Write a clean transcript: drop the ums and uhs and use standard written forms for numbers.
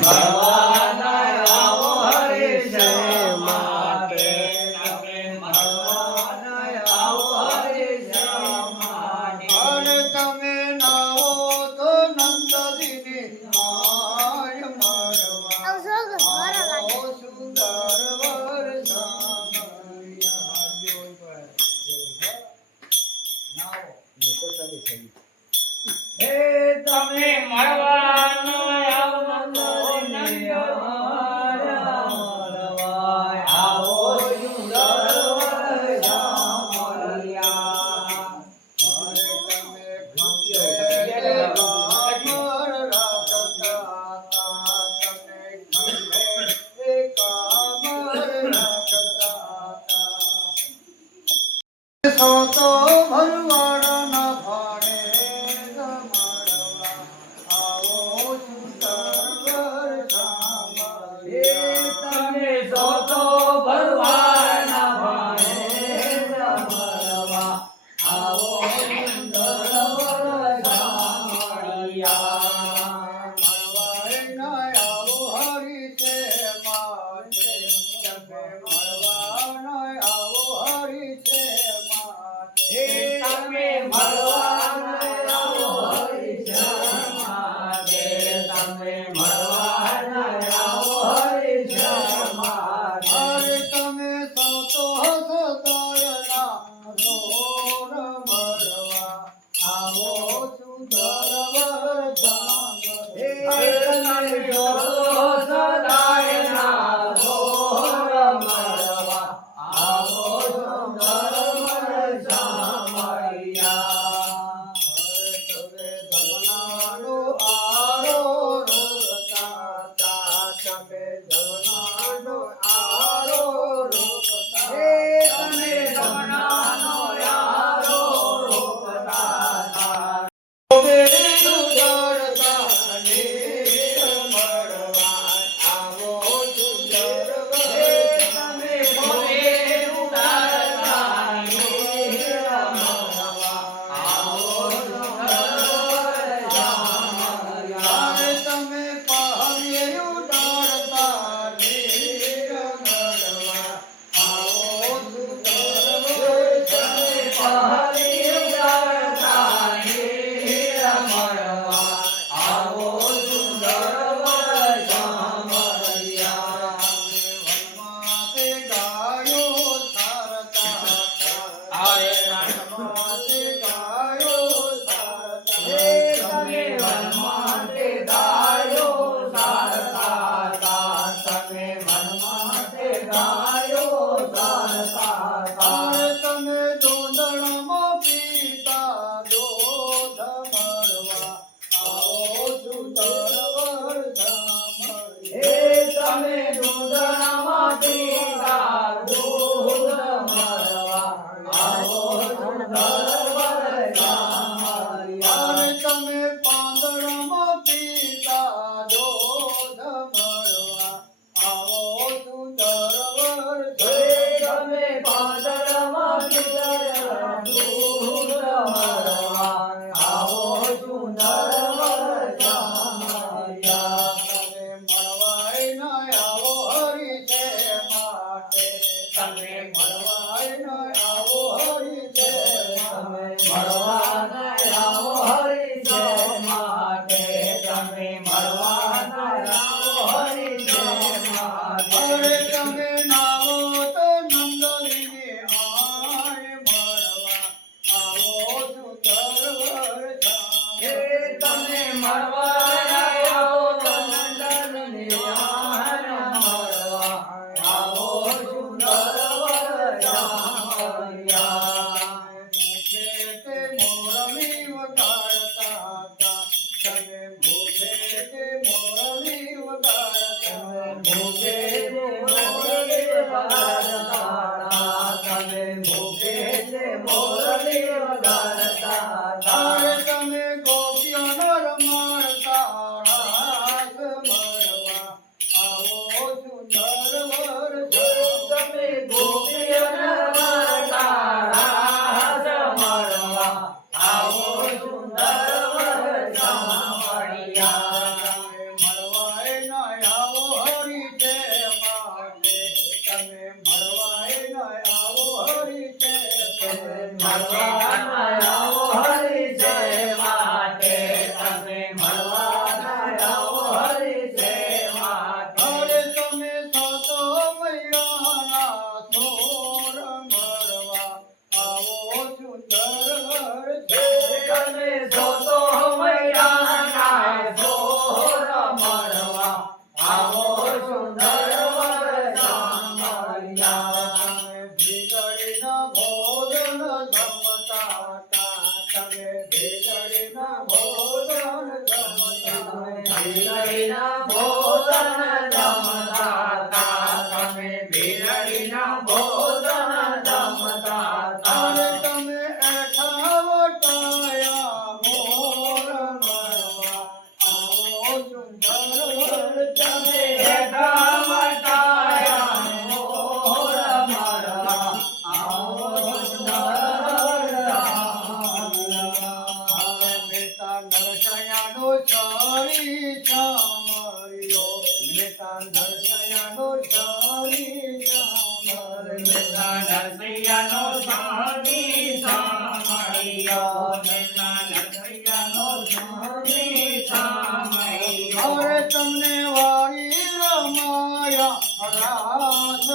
ભગવાન આવો હરીશ માટે તમે ભગવાન આવો હરીશ માટે અને તમે નાવો તો નંદદીની માય મળવા આવો સુંદર હે તમે મળવાનો આવો મળવા આવો સુંદર જામલિયા તો ભરવાડાના ભાડે મળવા આવો સુંદર હે તમે સોતો ભરવાના ભાણે મળવા આવો સુંદર જામલિયા આવો હરી છે માટે તમે મળવાના આવો હરી છે હે તમે મળવાના આવો હરીશ માટે તમે મળવાના આવો હરીશ માટે અરે તમે સતો સતાયના રોર મળવા આવો સુંદર વરધામ હે તમે સદાયના ઘોર મળવા આવો સુંદર જામલિયા તમે ધમનાનો આરો રોકતા તમે ધમનાનો આરો રોકતા હે તમે રમણાનો યારો રોકતા હે તમે ભોલે ઉતારતા મળવા આવો સુંદર જામલિયા તમે પહાડીએ ઉડાડતા મળવા આવો સુંદર તમે પહાડી ઉડાડતા મળવા આવો સુંદર જામલિયા વનમાતે ગાયો સારતા આરે વનમાતે ગાયો સારતા હે તમે વનમાતે ગાયો સારતા તમે વનમાતે ગાયો સારતા તમે જોંદણમાં પીતા દોધ મળવા આવો સુંદર વરધામ હે તમે દૂધણામાં પીતા દૂધ મળવા આવો સુંદર જામલિયા તમે પાંદડામાં પીતા દોધ મળવા આવો સુંદર હે તમે પાંદડામાં પીતા દૂધ મળવા આવો સુંદર જામલિયા તમે મળવાય ના આવો હરી છે માટે તમે મળવાય ના આવો હરી છે તમે મળવાના આવો હરીશ માટે તમે મળવાના આવો હરીશ માટે અરે તમે નાવો તો નંદલીને આય મળવા આવો સુંદર વરધામ હે તમે મળવાના આવો તો નંદનને આહાર મળવા આવો સુંદર જામલિયા મુખે તે મોરલી વગાડતા હતા તમે મુખે તે મોરલી વગાડતા ભૂખે મોરલી વગાડતા તમે ભૂખે મોરલી વગાડતા અરે તમે ગોપીઓનો રમાડતા રાસ મળવા આવો સુંદર વરધામ તમે ગોપીઓના રાસ મળવા આવો સુંદર જામલિયા મળવાય ભોજન જમતા તા તમે બિરડીના ભોજન જમતા તા અરે તમે એઠા વટાયા મોર મરવા આવો સુંદર તમે હેઠા વટાયા મોર મારવા આવો સુંદર બેટા નરસયાનો છરી ચામરિયો બેટા નરસયાનો છરી ચામરિયો નરસૈયાનો સ્વામી સામૈયો નરસૈયાનો સ્વામી સામૈયો હવે તમને વાળી રમાયા રાસ